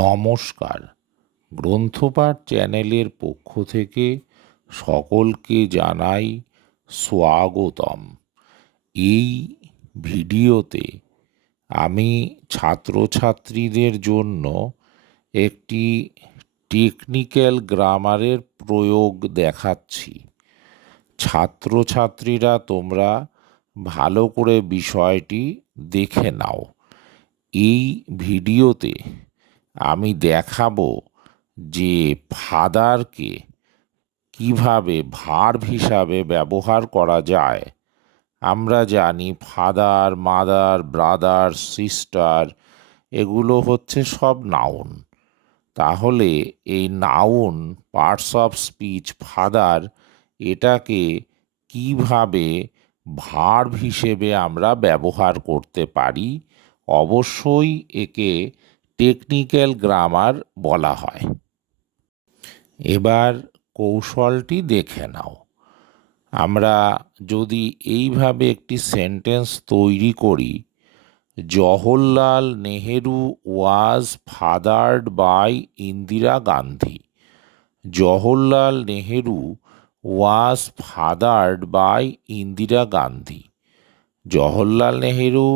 নমস্কার। গ্রন্থপাঠ চ্যানেলের পক্ষ থেকে সকলকে জানাই স্বাগতম। এই ভিডিওতে আমি ছাত্রছাত্রীদের জন্য একটি টেকনিক্যাল গ্রামারের প্রয়োগ দেখাচ্ছি। ছাত্রছাত্রীরা তোমরা ভালো করে বিষয়টি দেখে নাও। এই ভিডিওতে আমি দেখাবো যে ফাদারকে কিভাবে ভার্ব হিসাবে ব্যবহার করা যায়। আমরা জানি ফাদার, মাদার, ব্রাদার, সিস্টার এগুলো হচ্ছে সব নাউন। তাহলে এই noun parts of speech father এটাকে কিভাবে ভার্ব হিসেবে আমরা ব্যবহার করতে পারি, অবশ্যই একে টেকনিক্যাল গ্রামার বলা হয়। এবার কৌশলটি দেখে নাও। আমরা যদি এইভাবে একটি সেন্টেন্স তৈরি করি, Jawaharlal Nehru was fathered by Indira Gandhi. Jawaharlal Nehru was fathered by Indira Gandhi. Jawaharlal Nehru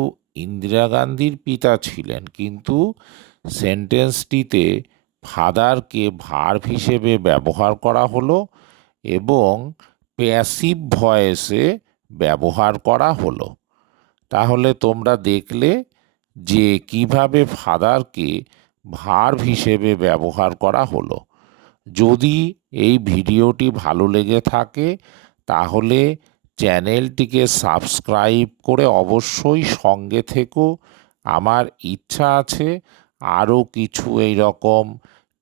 Indira গান্ধীর পিতা ছিলেন, কিন্তু সেন্টেন্সটিতে ফাদারকে ভার্ব হিসেবে ব্যবহার করা হলো এবং প্যাসিভ ভয়েসে ব্যবহার করা হলো। তাহলে তোমরা দেখলে যে কিভাবে ফাদারকে ভার্ব হিসেবে ব্যবহার করা হলো। যদি এই ভিডিওটি ভালো লেগে থাকে তাহলে চ্যানেলটিকে সাবস্ক্রাইব করে অবশ্যই সঙ্গে থেকো। আমার ইচ্ছা আছে আরও কিছু এই রকম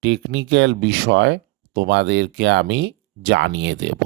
টেকনিক্যাল বিষয় তোমাদেরকে আমি জানিয়ে দেব।